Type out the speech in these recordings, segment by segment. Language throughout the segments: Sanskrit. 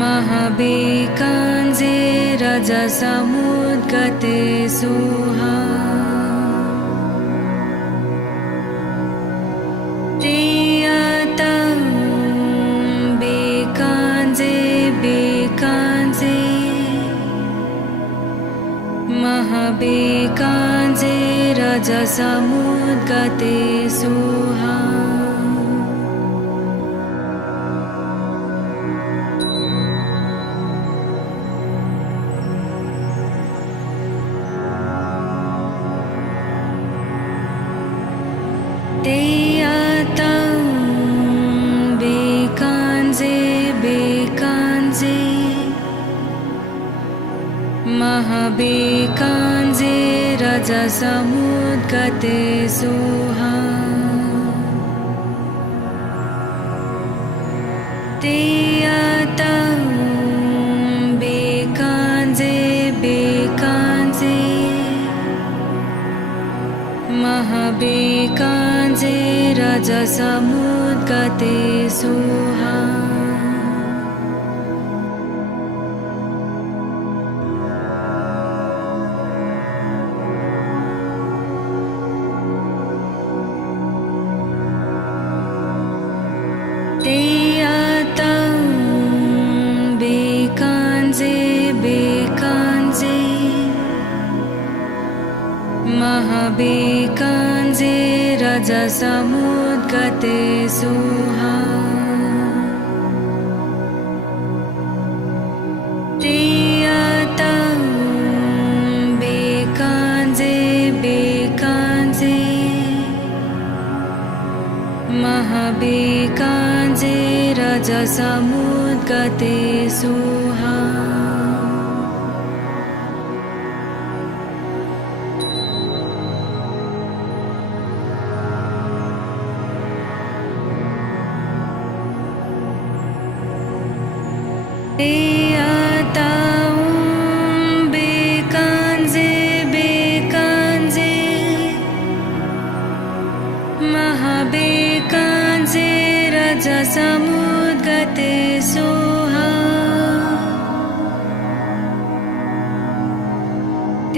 महाबेकाञ्जे रजसमुद्गते सुहा तेयतं बेकाञ्जे बेकाञ्जे महाबेकाञ्जे रजसमुद्गते सुहा तेयतं बेकाञ्जे बेकाञ्जे महाबेकाञ्जे रजसमुद्गते सुहा तेयतं बेकाञ्जे बेकाञ्जे महाबेकाञ्जे रजसमुद्गते सुहा तेयतं बेकाञ्जे बेकाञ्जे महाबेकाञ्जे रजसमुद्गते सुहा तेयतं बेकाञ्जे बेकाञ्जे महाबेकाञ्जे रजसमुद्गते सुहा तेयतं बेकाञ्जे बेकाञ्जे महाबेकाञ्जे रजसमुद्गते सुहा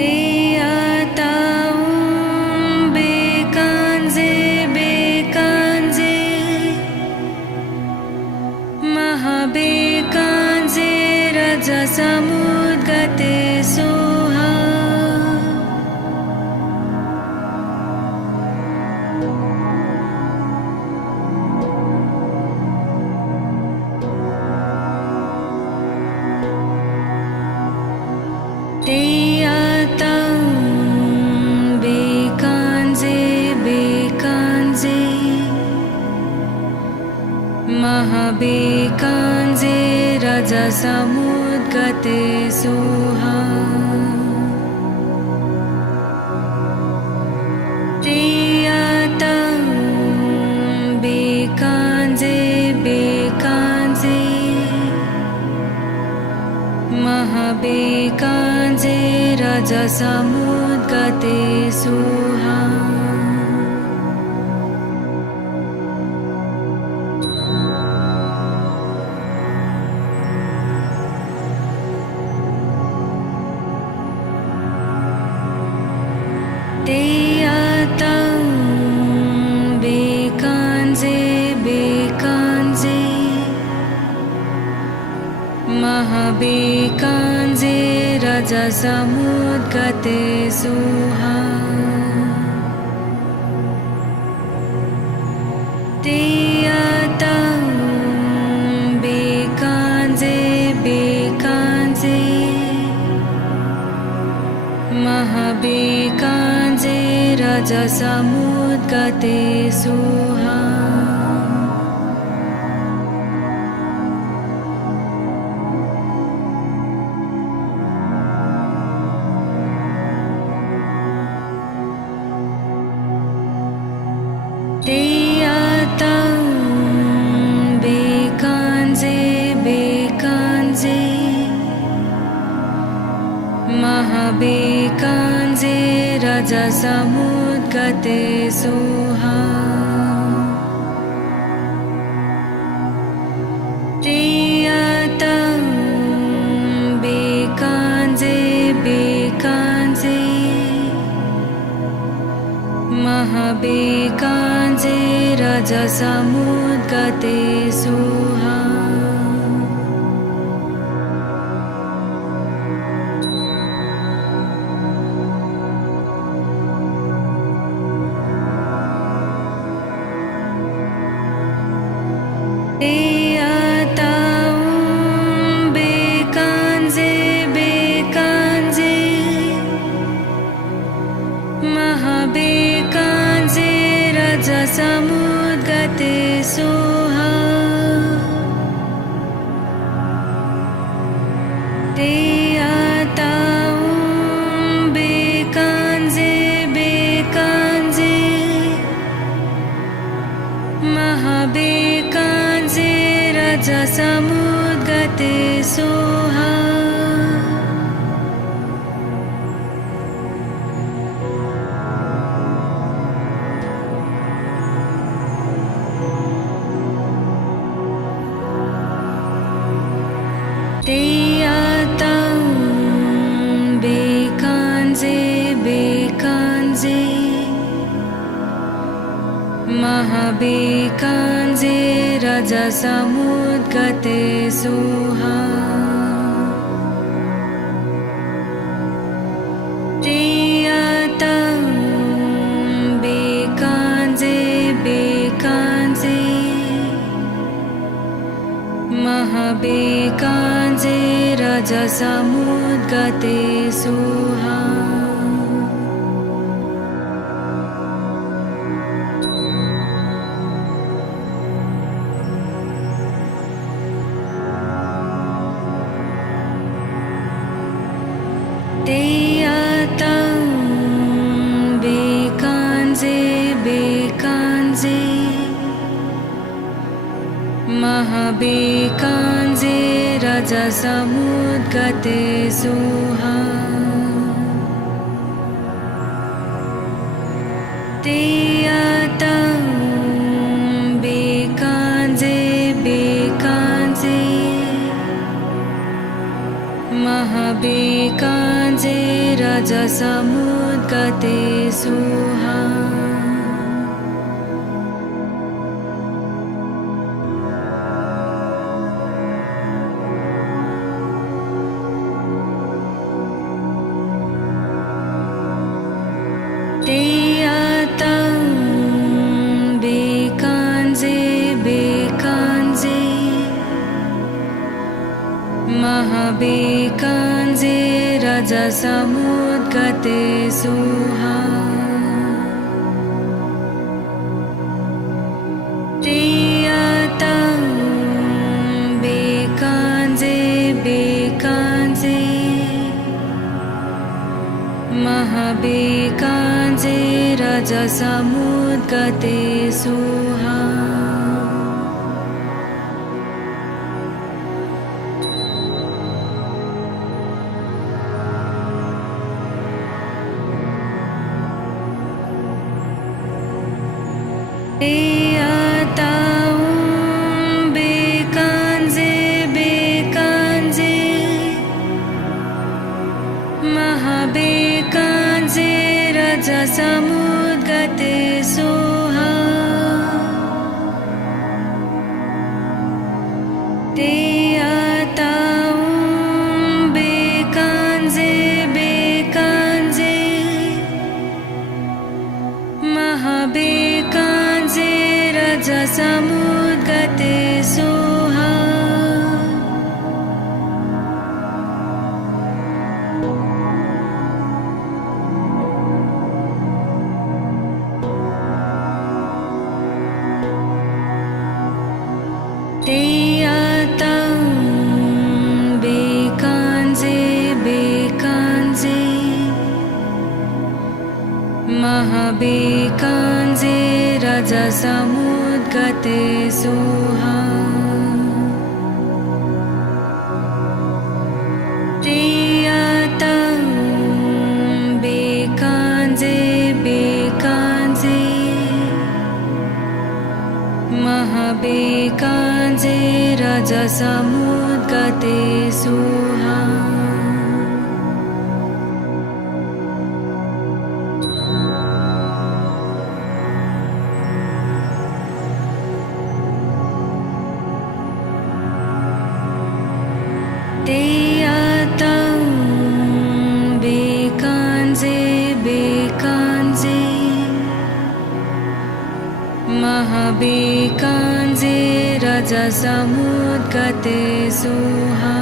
तेयतं बेकाञ्जे बेकाञ्जे महाबेकाञ्जे रजसमुद्गते सुहा तेयतं बेकाञ्जे बेकाञ्जे महाबेकाञ्जे रजसमुद्गते सुहा तेयतं बेकाञ्जे बेकाञ्जे महाबेकाञ्जे रजसमुद्गते सुहा तेयतं बेकाञ्जे बेकाञ्जे महाबेकाञ्जे रजसमुद्गते सुहा तेयतं बेकाञ्जे बेकाञ्जे महाबेकाञ्जे रजसमुद्गते सुहा तेयतं बेकाञ्जे बेकाञ्जे महाबेकाञ्जे रजसमुद्गते सुहा तेयतं महाबेकाञ्जे रजसमुद्गते सुहा महाबेकाञ्जे रजसमुद्गते सुहा ते बेकाञ्जे बेकाञ्जे महाबेकाञ्जे रजसमुद्गते सुहा बेकाञ्जे बेकाञ्जे महाबेकाञ्जे रजसमुद्गते सुहा बेकाञ्जे बेकाञ्जे महाबेकाञ्जे रजसमुद्गते सुहा बेकाञ्जे बेकाञ्जे महाबेकाञ्जे रजसमुद्गते सुहा बेकाञ्जे बेकाञ्जे महाबेकाञ्जे रजसमुद्गते सुहा बेकाञ्जे बेकाञ्जे महाबेकाञ्जे रजसमुद्गते सुहा बेकाञ्जे बेकाञ्जे महाबेकाञ्जे रजसमुद्गते सुहा बेकाञ्जे बेकाञ्जे महाबेकाञ्जे रजसमुद्गते सुहा बेकाञ्जे बेकाञ्जे महाबेकाञ्जे रजसमुद्गते सुहा बेकाञ्जे बेकाञ्जे महाबेकाञ्जे रजसमुद्गते सुहा बेकाञ्जे बेकाञ्जे महाबेकाञ्जे रजसमुद्गते सुहा महाबेकाञ्जे रजसमुद्गते Soha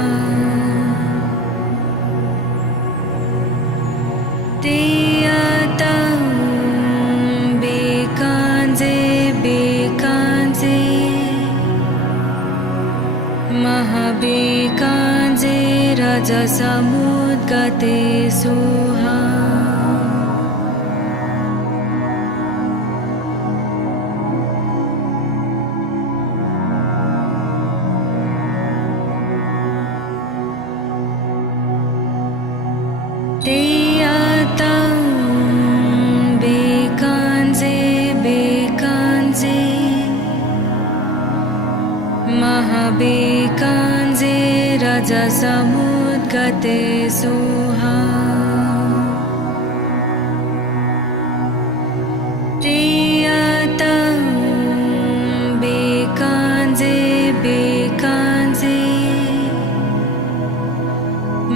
तेयतं बेकाञ्जे बेकाञ्जे महाबेकाञ्जे रजसमुद्गते Soha तेयतं बेकाञ्जे बेकाञ्जे महाबेकाञ्जे रजसमुद्गते Soha तेयतं बेकाञ्जे बेकाञ्जे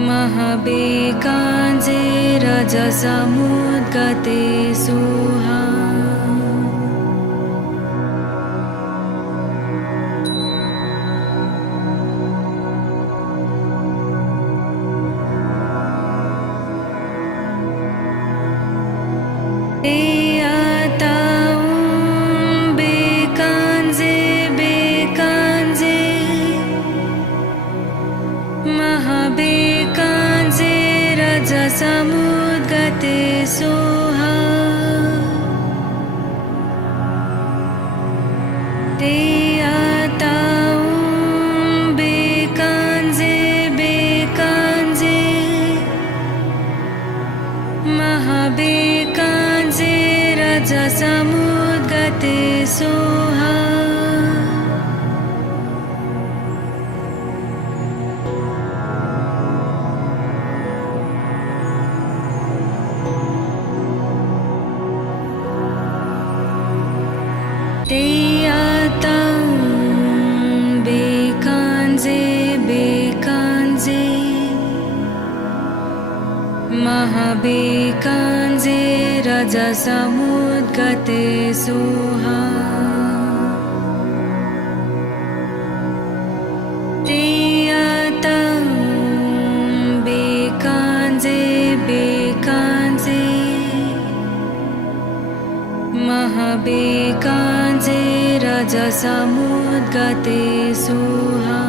महाबेकाञ्जे रजसमुद्गते Soha तेयतं बेकाञ्जे बेकाञ्जे महाबेकाञ्जे रजसमुद्गते Soha तेयतं बेकाञ्जे बेकाञ्जे महाबेकाञ्जे रजसमुद्गते Soha तेयतं बेकाञ्जे बेकाञ्जे महाबेकाञ्जे रजसमुद्गते Soha तेयतं बेकाञ्जे बेकाञ्जे महाबेकाञ्जे रजसमुद्गते Soha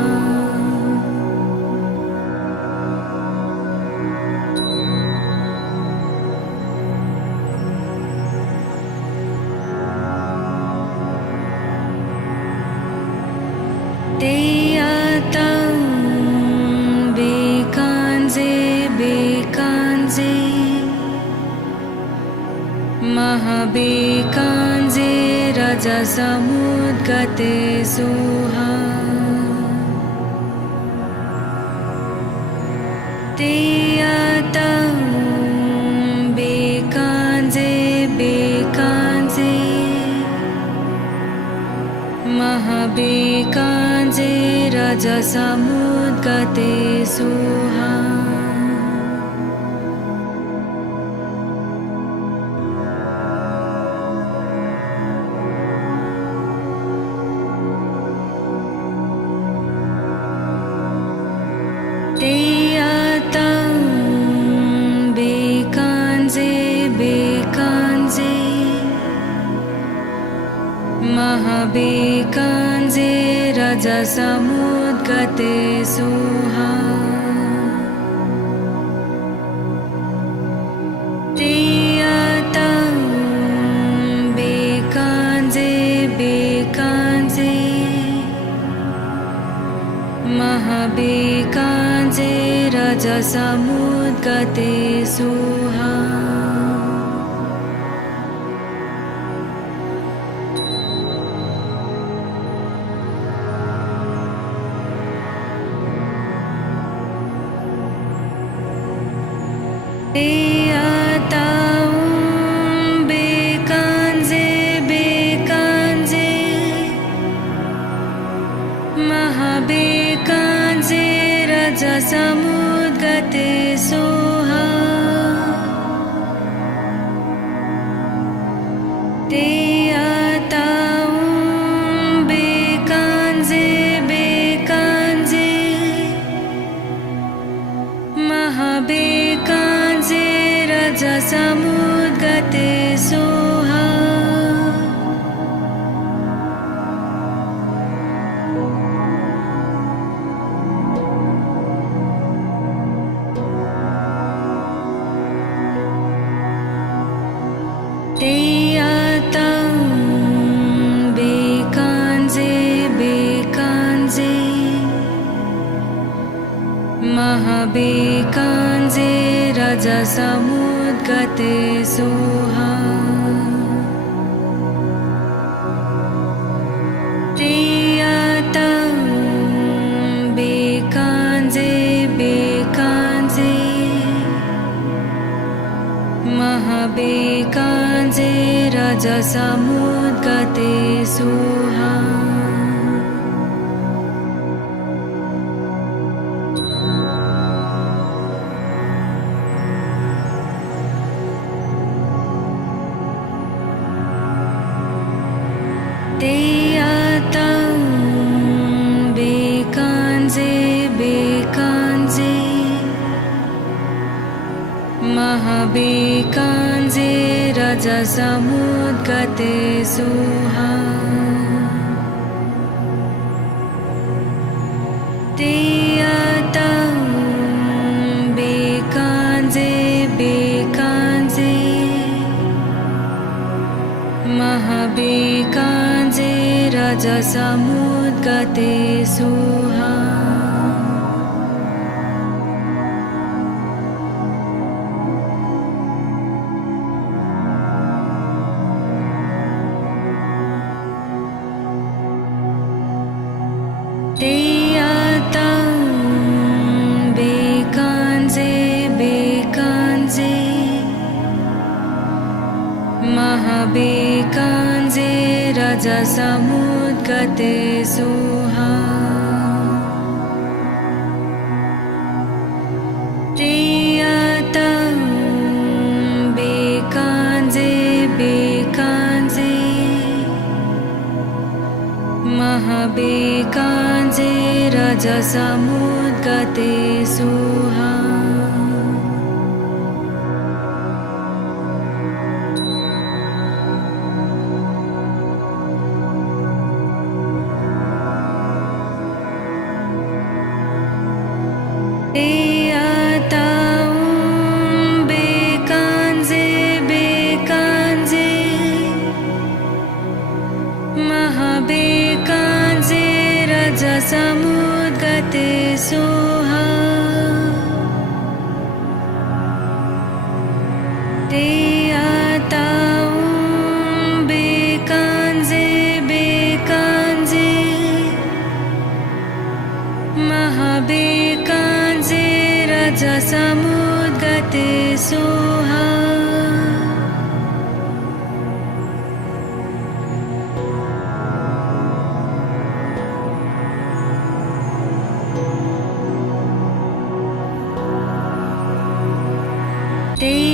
तेयतं बेकाञ्जे बेकाञ्जे महाबेकाञ्जे रजसमुद्गते Soha तेयतं बेकाञ्जे बेकाञ्जे महाबेकाञ्जे रजसमुद्गते Soha तेयतं बेकाञ्जे बेकाञ्जे महाबेकाञ्जे रजसमुद्गते Soha तेयतं बेकाञ्जे बेकाञ्जे महाबेकाञ्जे रजसमुद्गते Soha तेयतं बेकाञ्जे बेकाञ्जे महाबेकाञ्जे रजसमुद्गते Soha तेयतं रजसमुद्गते Soha Teyatam bekanze bekanze Mahabekanze rajasamudgate soha Teyatam bekanze bekanze Mahabekanze rajasamudgate soha Teyatam bekanze bekanze Mahabekanze rajasamudgate soha Teyatam bekanze bekanze Mahabekanze rajasamudgate soha Teyatam bekanze bekanze Mahabekanze rajasamudgate soha Teyatam bekanze bekanze Mahabekanze rajasamudgate soha Teyatam bekanze bekanze Mahabekanze rajasamudgate soha Teyatam bekanze bekanze Mahabekanze rajasamudgate soha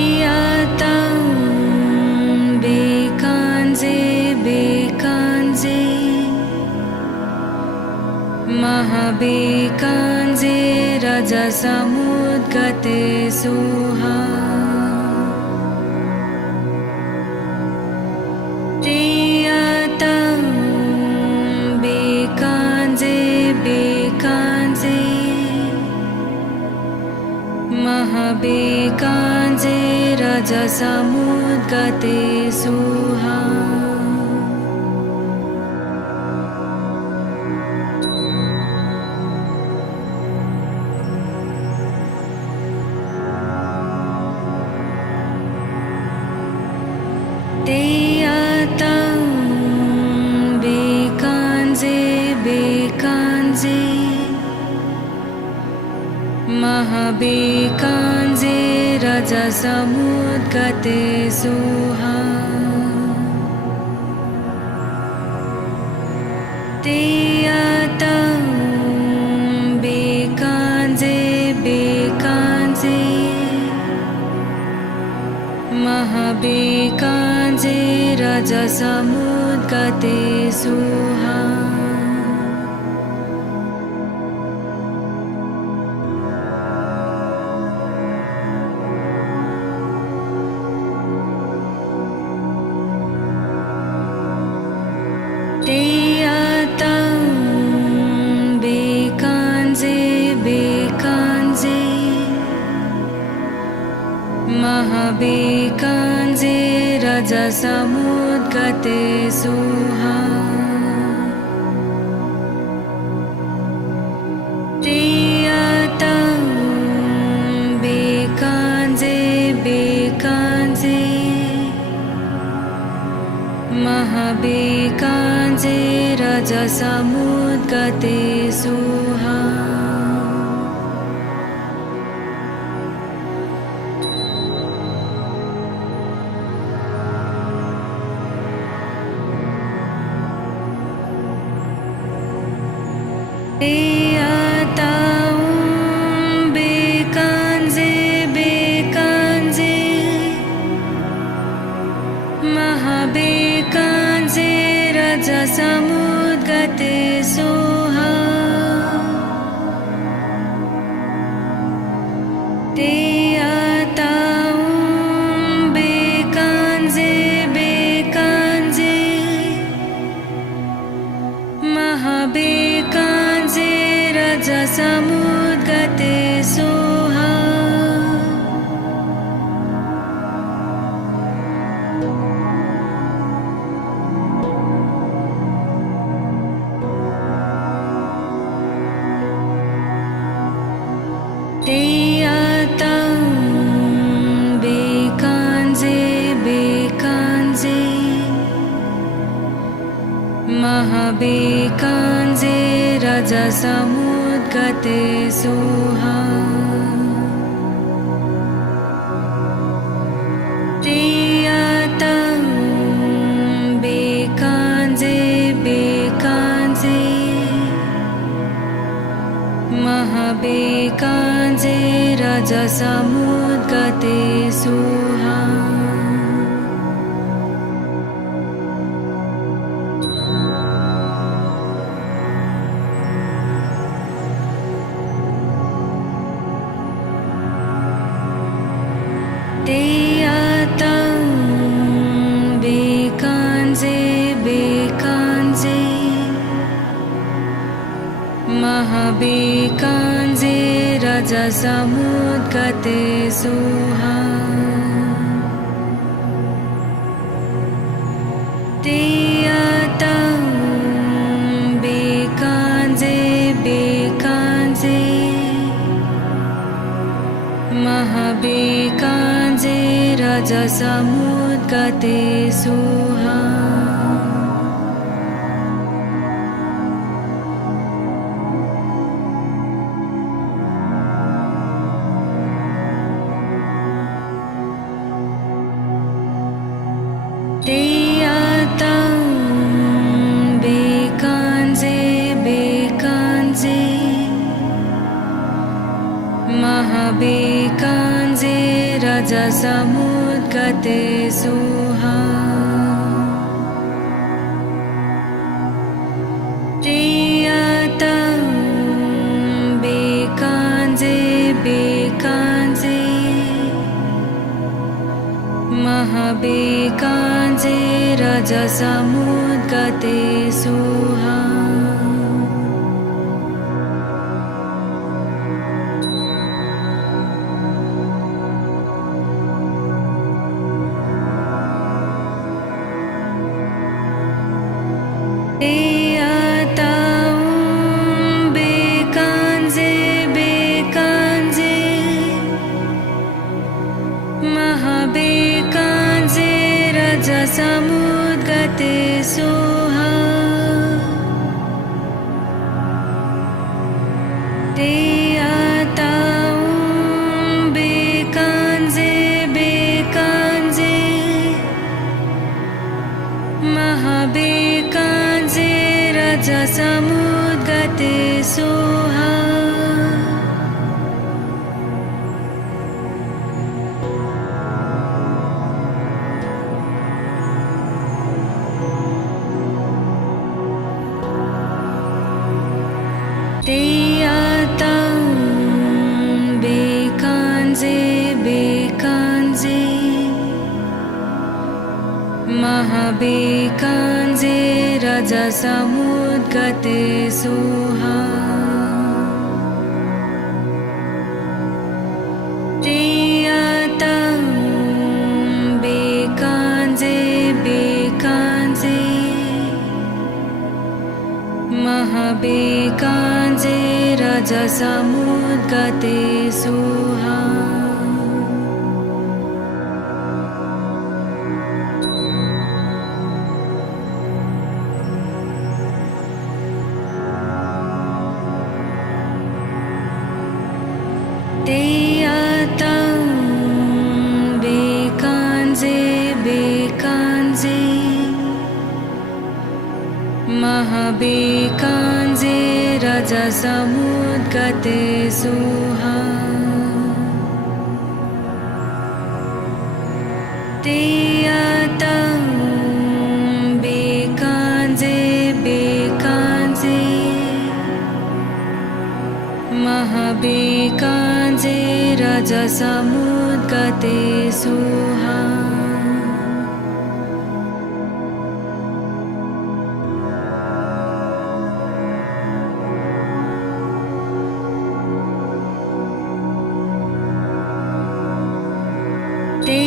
Teyatam bekanze bekanze Mahabekanze rajasamudgate soha Teyatam bekanze bekanze Mahabekanze rajasamudgate soha Teyatam bekanze bekanze Mahabekanze rajasamudgate soha Teyatam bekanze bekanze Mahabekanze rajasamudgate soha महाबेकाञ्जे रजसमुद्गते सुहा तेयतं बेकाञ्जे बेकाञ्जे महाबेकाञ्जे रजसमुद्गते सुहा तेयतं बेकाञ्जे बेकाञ्जे महाबेकाञ्जे रजसमुद्गते सुहा तेयतं बेकाञ्जे बेकाञ्जे महाबेकाञ्जे रजसमुद्गते सुहा तेयतं बेकाञ्जे बेकाञ्जे महाबेकाञ्जे रजसमुद्गते सुहा तेयतं बेकाञ्जे बेकाञ्जे महाबेकाञ्जे रजसमुद्गते सुहा तेयतं बेकाञ्जे बेकाञ्जे महाबेकाञ्जे रजसमुद्गते सुहा तेयतं बेकाञ्जे बेकाञ्जे महाबेकाञ्जे रजसमुद्गते सुहा तेयतं बेकाञ्जे बेकाञ्जे महाबेकाञ्जे रजसमुद्गते सुहा तेयतं बेकाञ्जे बेकाञ्जे महाबेकाञ्जे रजसमुद्गते सुहा तेयतं बेकाञ्जे बेकाञ्जे महाबेकाञ्जे रजसमुद्गते सुहा तेयतं बेकाञ्जे बेकाञ्जे महाबेकाञ्जे रजसमुद्गते सुहा तेयतं बेकाञ्जे बेकाञ्जे महाबेकाञ्जे रजसमुद्गते सुहा तेयतं रजसमुद्गते सुहा Teyatam bekanze bekanze Mahabekanze rajasamudgate suha Teyatam bekanze bekanze Mahabekanze rajasamudgate suha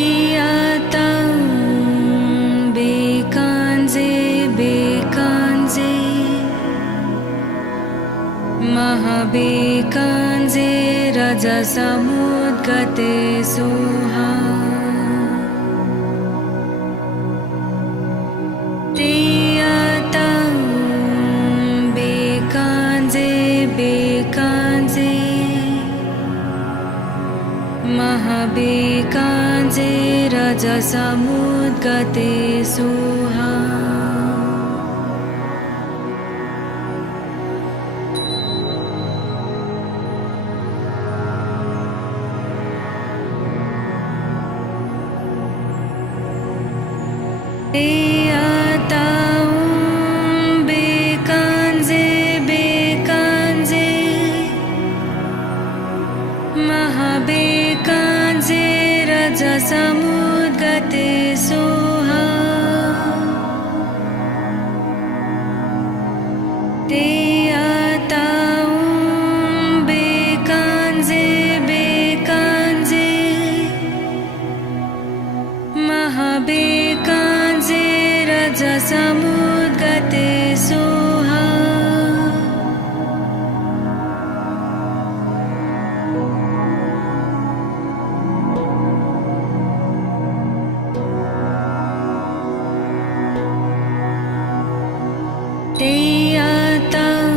Teyatam bekanze bekanze Mahabekanze rajasamudgate suha Teyatam bekanze bekanze Mahabekanze rajasamudgate suha Teyatam bekanze bekanze Mahabekanze rajasamudgate suha Teyatam bekanze bekanze Mahabekanze rajasamudgate suha Teyatam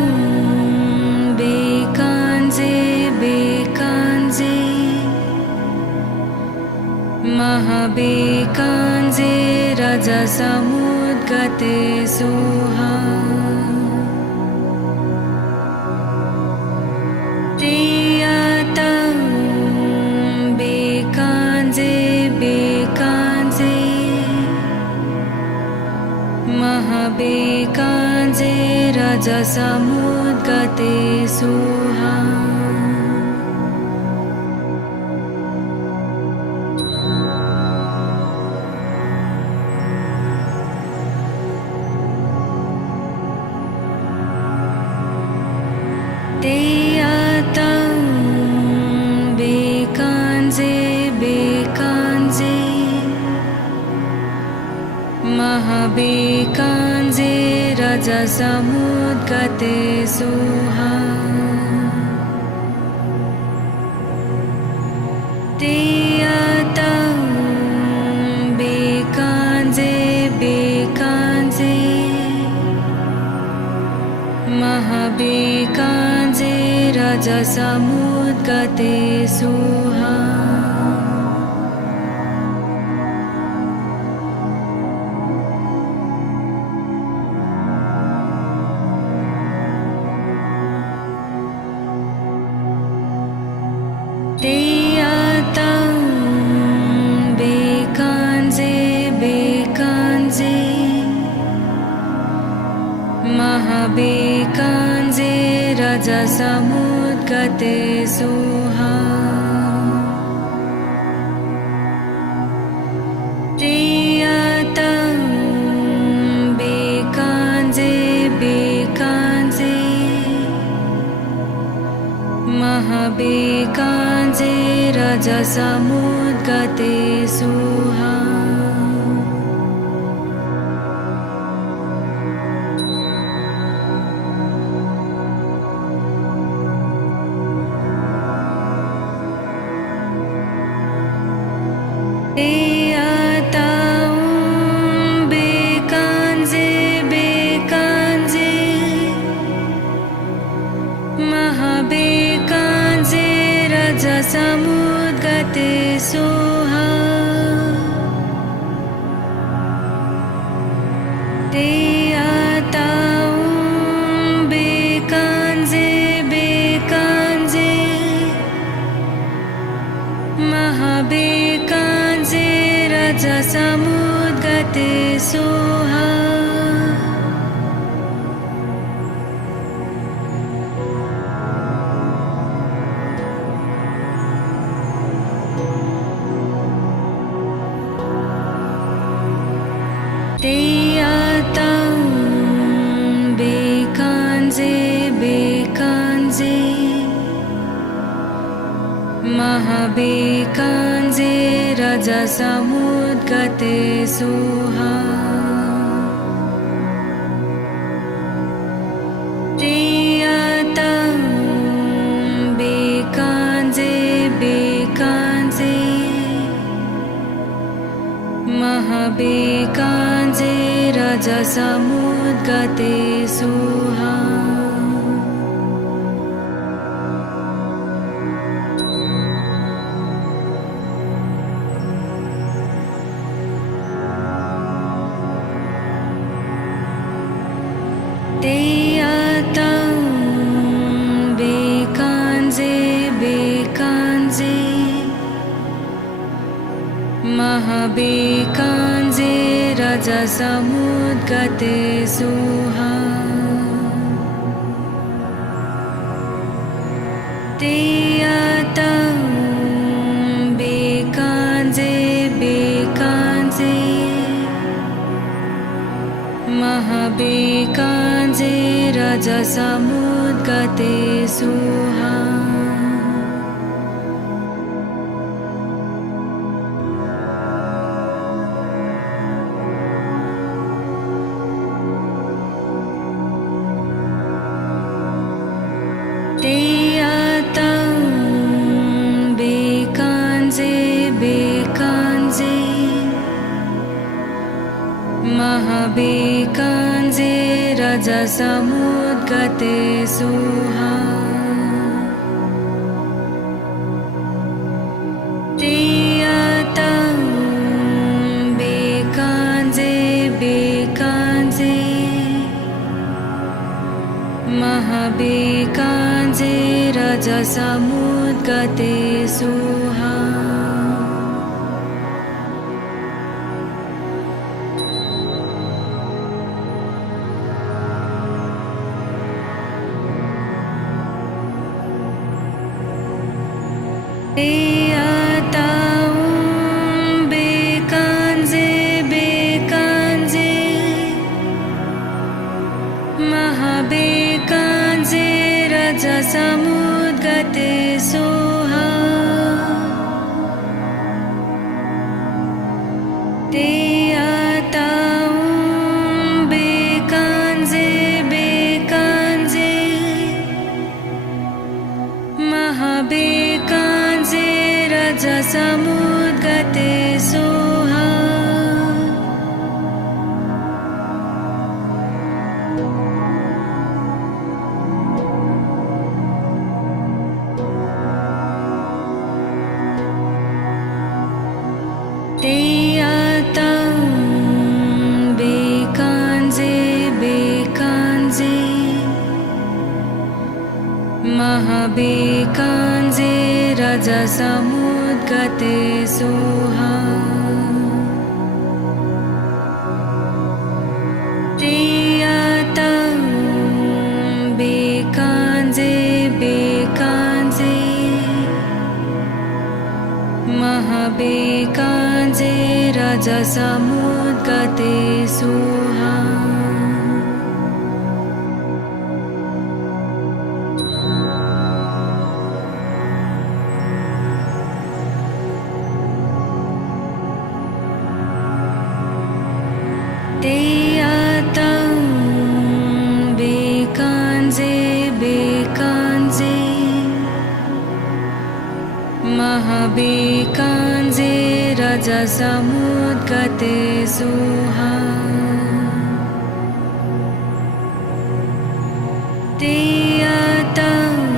bekanze bekanze Mahabekanze rajasamudgate suha Teyatam bekanze bekanze Mahabekanze rajasamudgate suha Teyatam bekanze bekanze Mahabekanze rajasamudgate suha Teyatam bekanze bekanze Mahabekanze rajasamudgate suha Teyatam bekanze bekanze Mahabekanze rajasamudgate suha Teyatam bekanze bekanze Mahabekanze rajasamudgate suha रजसमुद्गते Soha ते आताऊं बेकांजे बेकांजे महाबेकांजे रजसमुद्गते सोहा ते आताऊं बेकांजे बेकांजे महाबेकांजे रजसमुद्गते सोहा ते आताऊं बेकांजे बेकांजे महाबेकांजे रजसमुद्गते सोहा ते आताऊं बेकांजे बेकांजे महाबेकांजे रजसमुद्गते सोहा ते आताऊं बेकांजे बेकांजे महाबेकांजे रजसमुद्गते सोहा ते आताऊं बेकांजे बेकांजे महाबेकांजे रजसमुद्गते सोहा ते आताऊं बेकांजे बेकांजे महाबेकांजे रजसमुद्गते सोहा ते आताऊं बेकांजे बेकांजे महाबेकांजे रजसमुद्गते सोहा ते आताऊं बेकांजे बेकांजे महाबेकांजे रजसमुद्गते सोहा ते आताऊं बेकांजे बेकांजे महाबेकांजे रजसमुद्गते सोहा ते आताऊं बेकांजे बेकांजे महाबेकांजे रजसमुद्गते सोहा ते आताऊं बेकांजे बेकांजे महाबेकांजे रजसमुद्गते सोहा ते आताऊं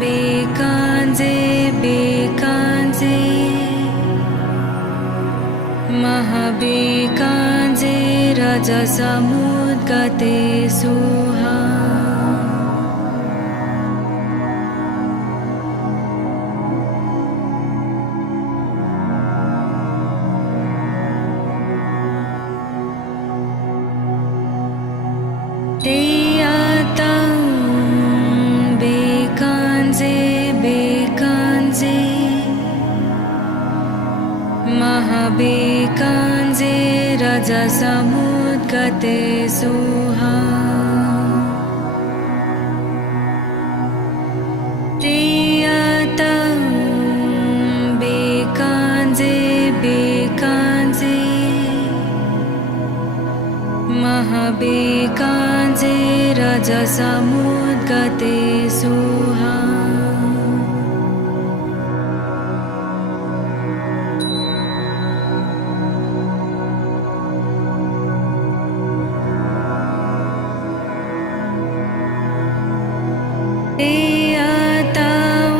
बेकांजे रजसमुद्गते सुहा Teyatam bekanze bekanze Mahabekanze rajasamudgate suha Teyatam bekanze bekanze Mahabekanze rajasamudgate suha Teyatam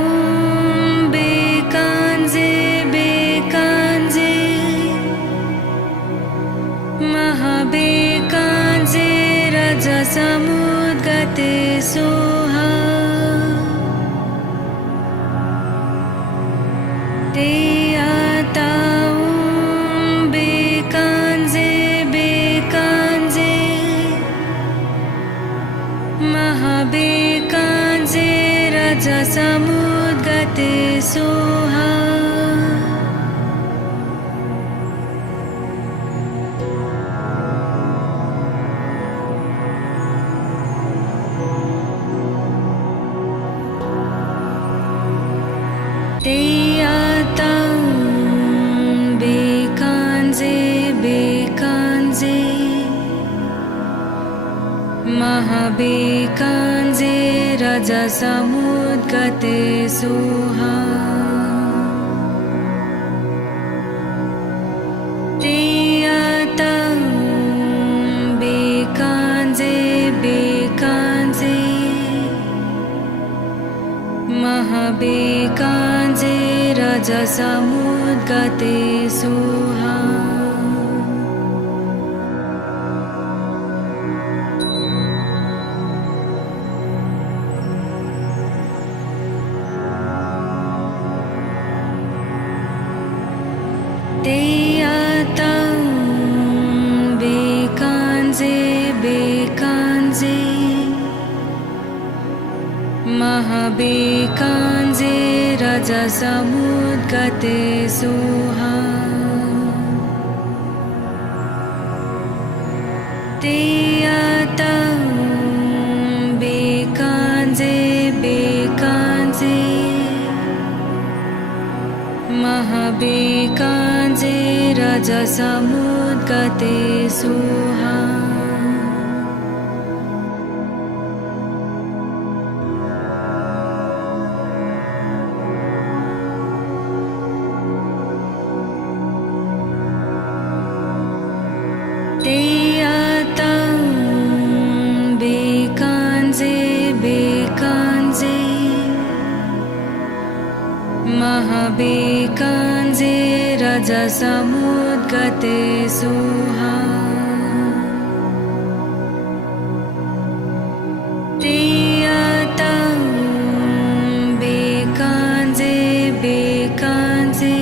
bekanze bekanze Mahabekanze rajasamudgate suha Teyatam bekanze bekanze Mahabekanze rajasamudgate suha Teyatam bekanze bekanze Mahabekanze rajasamudgate suha Teyatam bekanze bekanze Mahabekanze rajasamudgate suha Teyatam bekanze bekanze Mahabekanze rajasamudgate suha Teyatam bekanze bekanze Mahabekanze rajasamudgate suha Teyatam bekanze bekanze Mahabekanze rajasamudgate suha Teyatam bekanze bekanze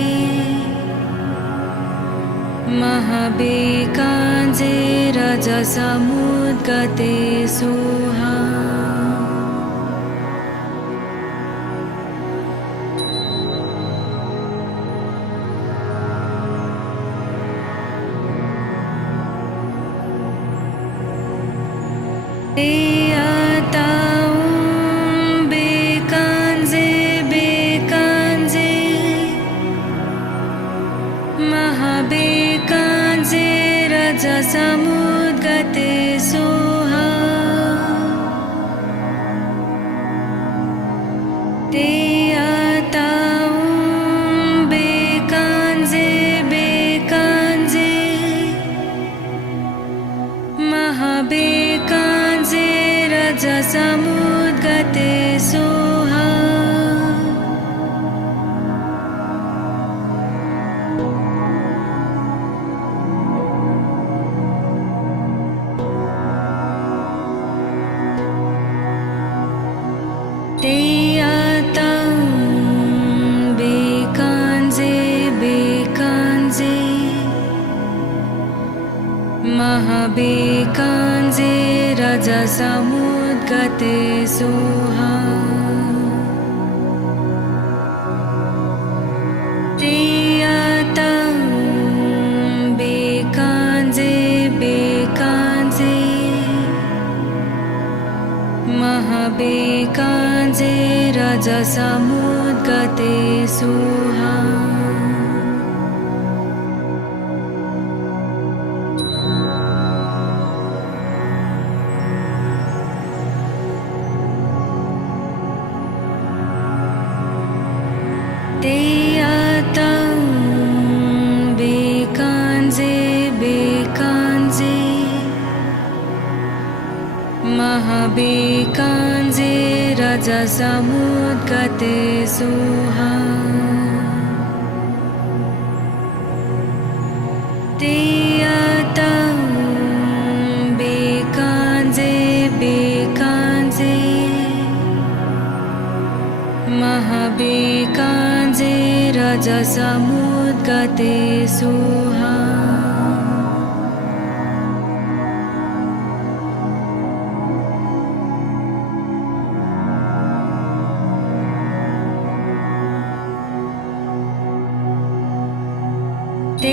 Mahabekanze rajasamudgate suha Teyatam bekanze bekanze Mahabekanze rajasamudgate suha Teyatam bekanze bekanze Mahabekanze rajasamudgate suha महाबेकाञ्जे रजसमुद्गते Soha तेयातं बेकाञ्जे बेकाञ्जे महाबेकाञ्जे रजसमुद्गते Soha तेयातं बेकाञ्जे बेकाञ्जे महाबेकाञ्जे रजसमुद्गते Soha तेयातं बेकाञ्जे बेकाञ्जे महाबेकाञ्जे रजसमुद्गते Soha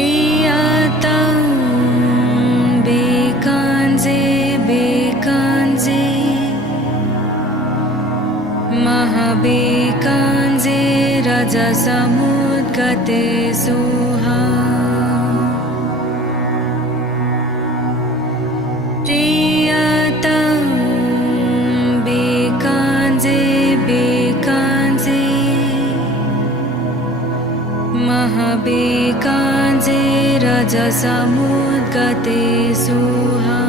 तेयातं बेकाञ्जे बेकाञ्जे महाबेकाञ्जे रजसमुद्गते Soha तेयातं बेकाञ्जे बेकाञ्जे महाबेकाञ्जे रजसमुद्गते Soha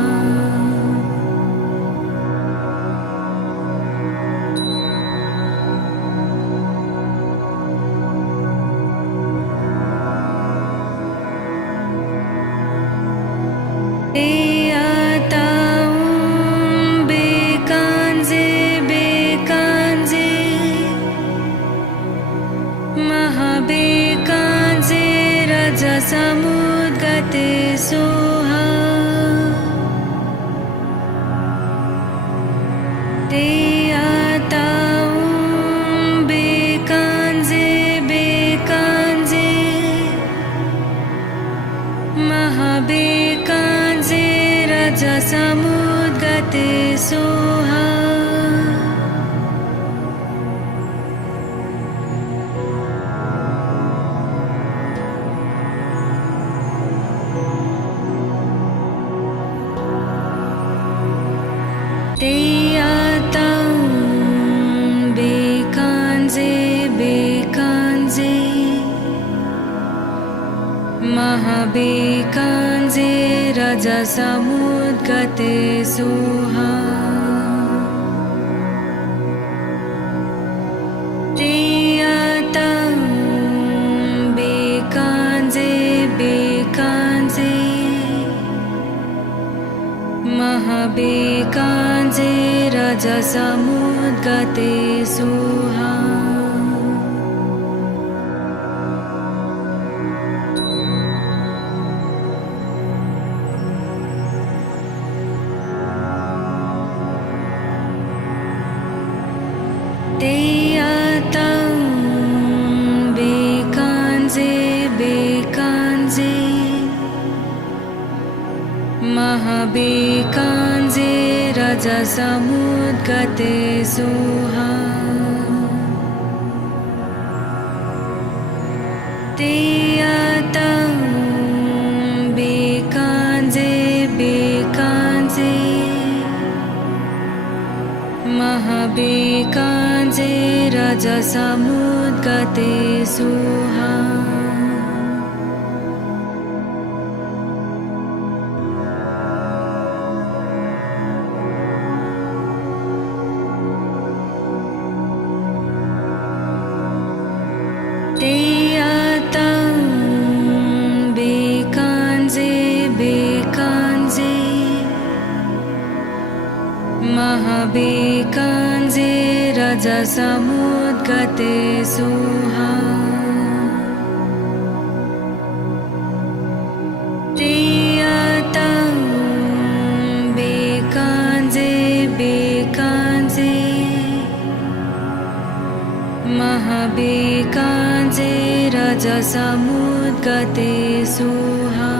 तेयातं बेकाञ्जे बेकाञ्जे महाबेकाञ्जे रजसमुद्गते Soha तेयातं बेकाञ्जे बेकाञ्जे महाबेकाञ्जे रजसमुद्गते Soha तेयातं बेकाञ्जे बेकाञ्जे महाबेकाञ्जे रजसमुद्गते Soha तेयातं बेकाञ्जे बेकाञ्जे महाबेकाञ्जे रजसमुद्गते Soha तेयातं बेकाञ्जे बेकाञ्जे महाबेकाञ्जे रजसमुद्गते Soha तेयातं बेकाञ्जे बेकाञ्जे महाबेकाञ्जे रजसमुद्गते Soha तेयातं बेकाञ्जे बेकाञ्जे महाबेकाञ्जे रजसमुद्गते Soha तेयातं महाबेकाञ्जे रजसमुद्गते सुहा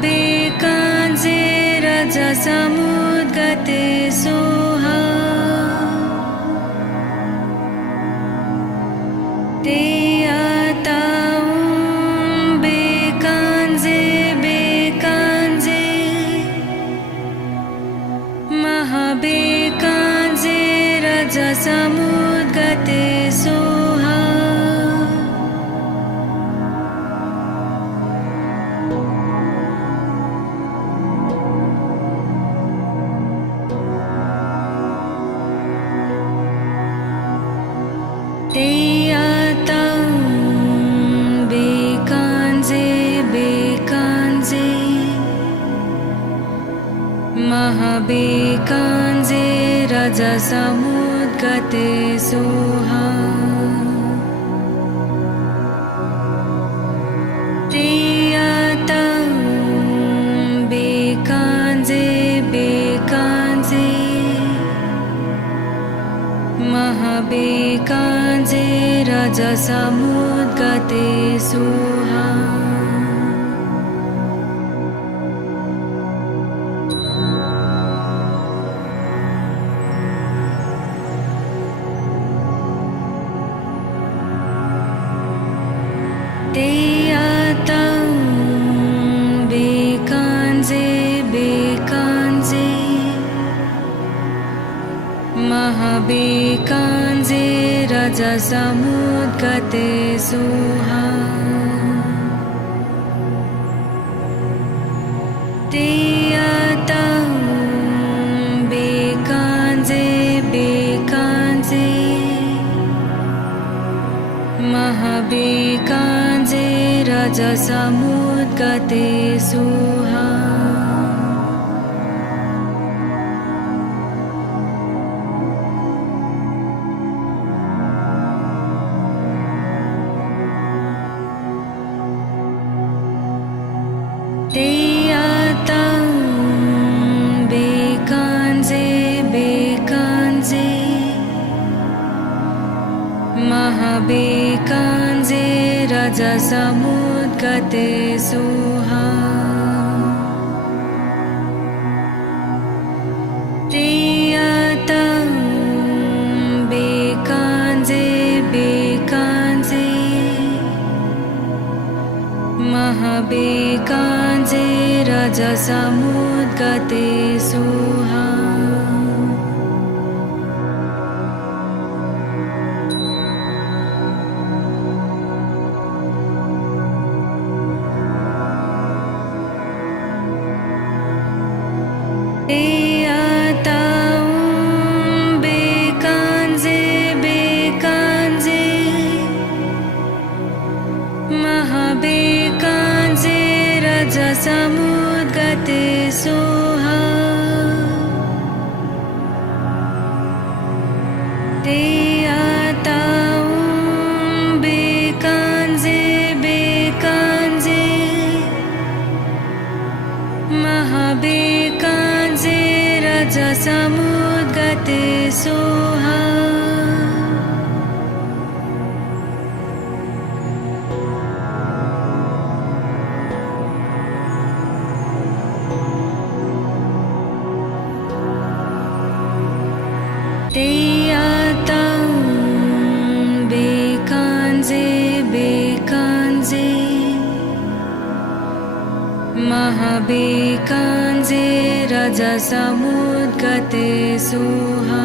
महाबेकाञ्जे रजसमुद्गते सुहा ते बेकाञ्जे बेकाञ्जे महाबेकाञ्जे रजसमुद्गते सुहा बेकाञ्जे बेकाञ्जे महाबेकाञ्जे रजसमुद्गते सुहा बेकाञ्जे बेकाञ्जे महाबेकाञ्जे रजसमुद्गते सुहा बेकाञ्जे बेकाञ्जे महाबेकाञ्जे रजसमुद्गते सुहा बेकाञ्जे बेकाञ्जे महाबेकाञ्जे रजसमुद्गते सुहा बेकाञ्जे बेकाञ्जे महाबेकाञ्जे रजसमुद्गते सुहा बेकाञ्जे बेकाञ्जे महाबेकाञ्जे रजसमुद्गते सुहा बेकाञ्जे बेकाञ्जे महाबेकाञ्जे रजसमुद्गते सुहा बेकाञ्जे बेकाञ्जे महाबेकाञ्जे रजसमुद्गते सुहा बेकाञ्जे बेकाञ्जे महाबेकाञ्जे रजसमुद्गते सुहा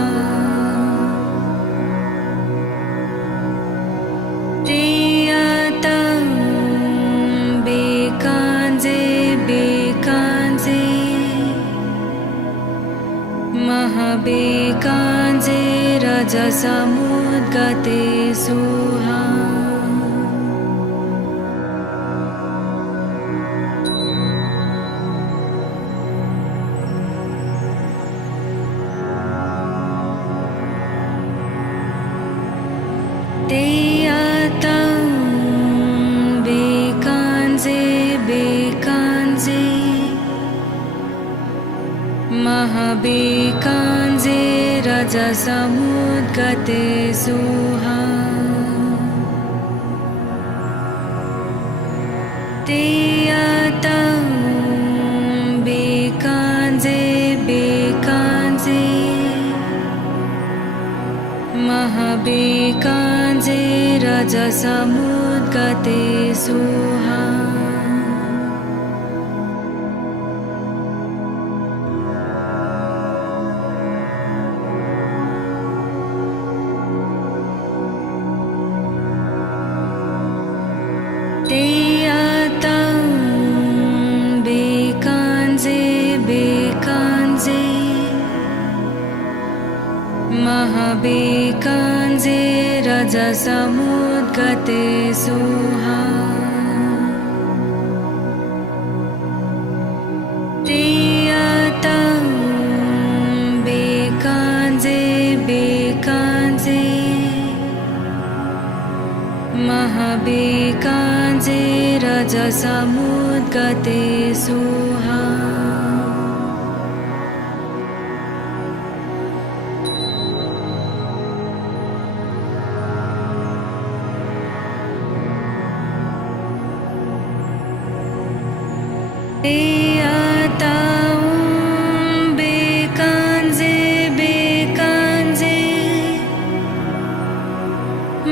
बेकाञ्जे बेकाञ्जे महाबेकाञ्जे रजसमुद्गते सुहा महाबेकाञ्जे रजसमुद्गते सुहा तेयतं बेकाञ्जे बेकाञ्जे महाबेकाञ्जे रजसमुद्गते सुहा तेयतं बेकाञ्जे बेकाञ्जे महाबेकाञ्जे रजसमुद्गते सुहा तेयतं बेकाञ्जे बेकाञ्जे महाबेकाञ्जे रजसमुद्गते सुहा तेयतं बेकाञ्जे बेकाञ्जे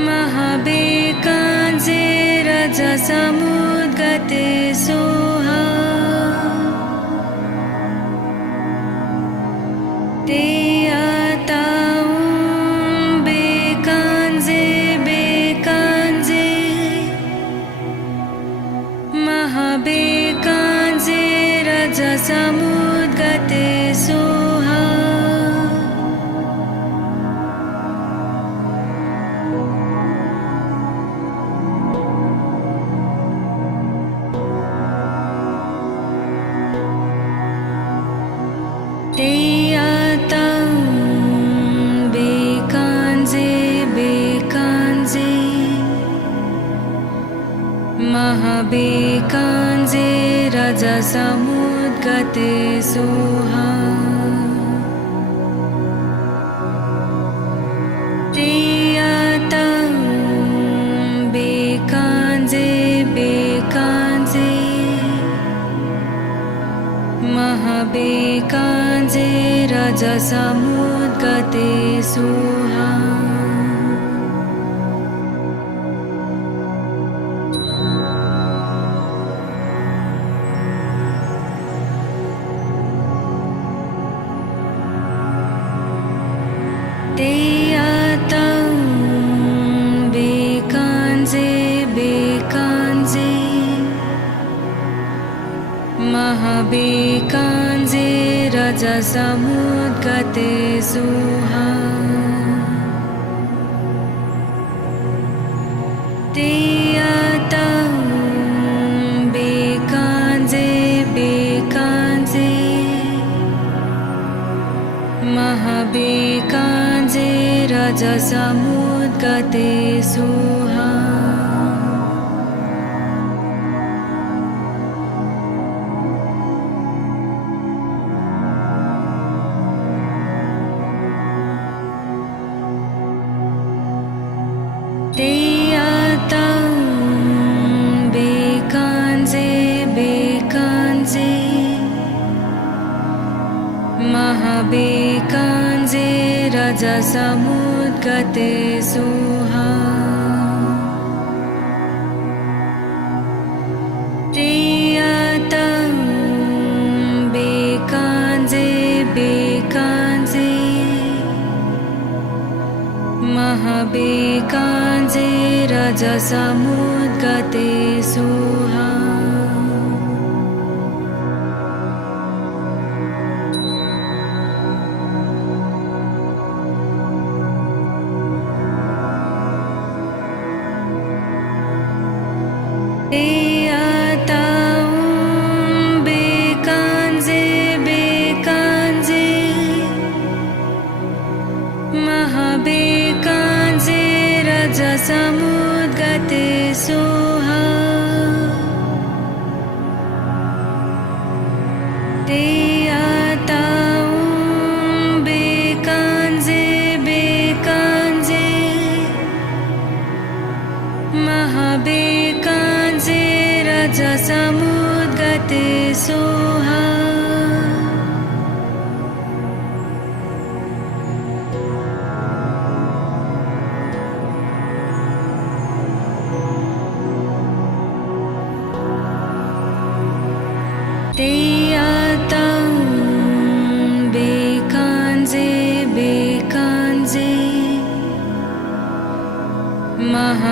महाबेकाञ्जे रजसमुद्गते सुहा तेयतं बेकाञ्जे बेकाञ्जे महाबेकाञ्जे रजसमुद्गते सुहा तेयतं बेकाञ्जे बेकाञ्जे महाबेकाञ्जे रजसमुद्गते सुहा तेयतं बेकाञ्जे बेकाञ्जे महाबेकाञ्जे रजसमुद्गते सुहा तेयतं बेकाञ्जे बेकाञ्जे महाबेकाञ्जे रजसमुद्गते सुहा तेयतं बेकाञ्जे बेकाञ्जे महाबेकाञ्जे रजसमुद्गते सुहा तेयतं बेकाञ्जे बेकाञ्जे महाबेकाञ्जे रजसमुद्गते सुहा तेयतं बेकाञ्जे बेकाञ्जे महाबेकाञ्जे रजसमुद्गते सुहा तेयतं बेकाञ्जे बेकाञ्जे महाबेकाञ्जे रजसमुद्गते सुहा तेयतं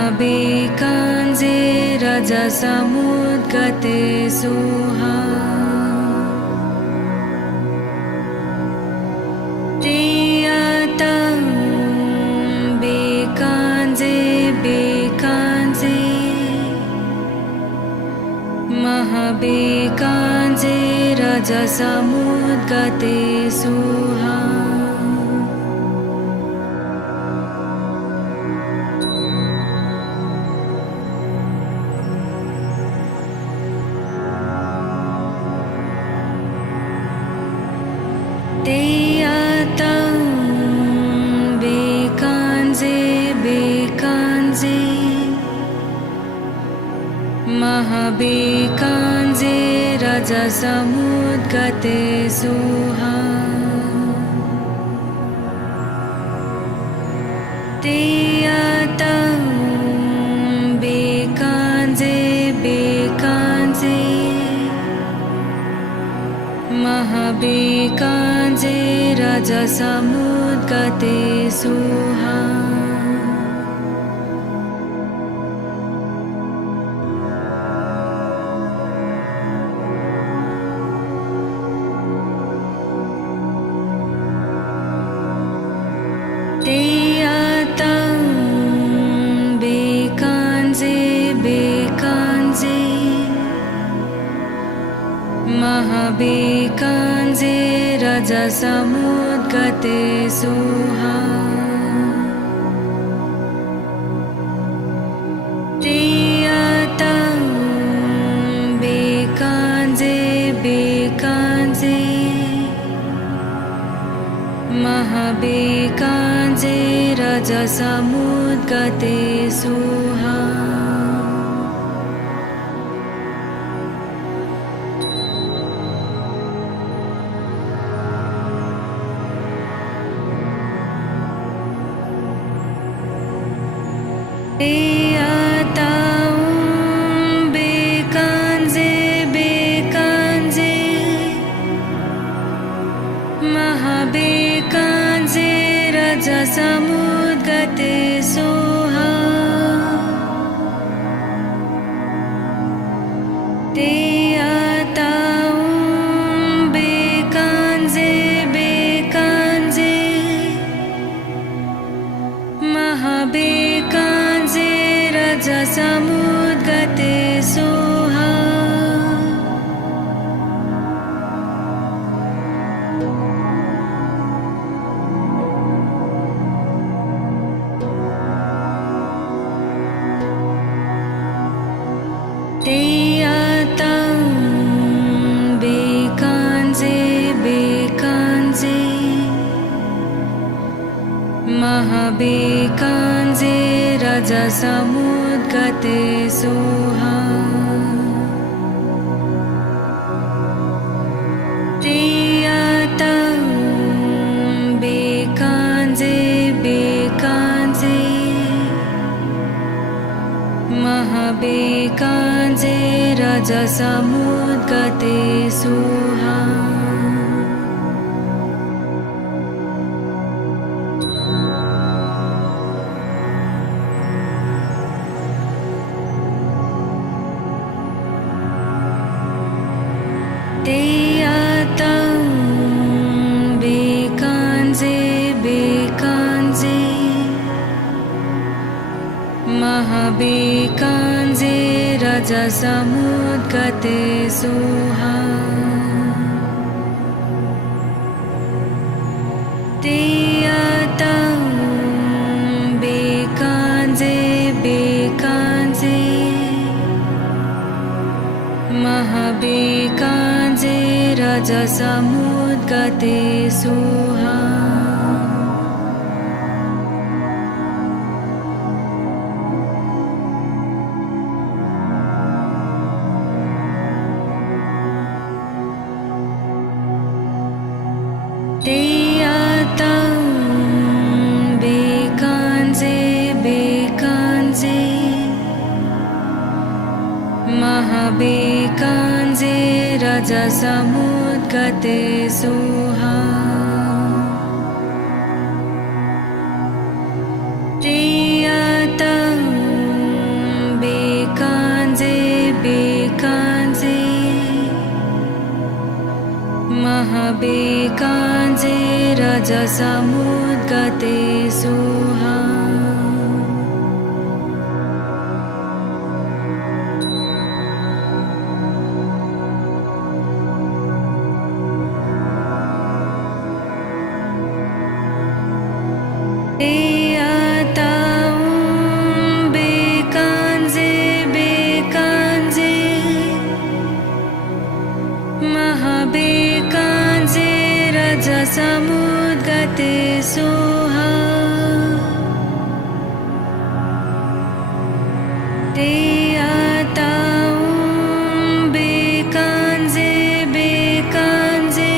महाबेकाञ्जे रजसमुद्गते सुहा तेयतं बेकाञ्जे बेकाञ्जे महाबेकाञ्जे रजसमुद्गते सुहा तेयतं बेकाञ्जे बेकाञ्जे महाबेकाञ्जे रजसमुद्गते सुहा तेयतं बेकाञ्जे बेकाञ्जे महाबेकाञ्जे रजसमुद्गते सुहा तेयतं बेकाञ्जे बेकाञ्जे महाबेकाञ्जे रजसमुद्गते सुहा तेयतं बेकाञ्जे बेकाञ्जे महाबेकाञ्जे रजसमुद्गते सुहा तेयतं बेकाञ्जे बेकाञ्जे महाबेकाञ्जे रजसमुद्गते सुहा तेयतं बेकाञ्जे बेकाञ्जे महाबेकाञ्जे रजसमुद्गते सुहा तेयतं बेकाञ्जे बेकाञ्जे महाबेकाञ्जे रजसमुद्गते सुहा तेयतं बेकाञ्जे बेकाञ्जे महाबेकाञ्जे रजसमुद्गते सुहा तेयतं बेकाञ्जे बेकाञ्जे महाबेकाञ्जे रजसमुद्गते सुहा तेयतं बेकाञ्जे बेकाञ्जे महाबेकाञ्जे रजसमुद्गते सुहा तेयतं बेकाञ्जे बेकाञ्जे महाबेकाञ्जे रजसमुद्गते सुहा तेयतं महाबेकाञ्जे रजसमुद्गते सोहा महाबेकाञ्जे रजसमुद्गते सोहा ते बेकाञ्जे बेकाञ्जे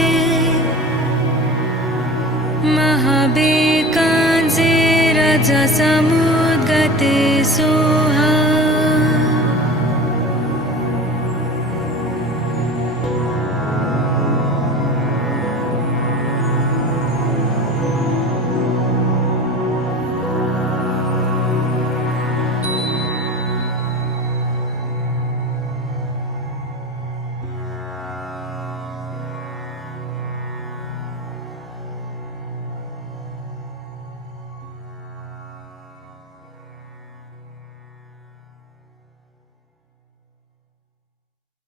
महाबेकाञ्जे रजसमुद्गते सोहा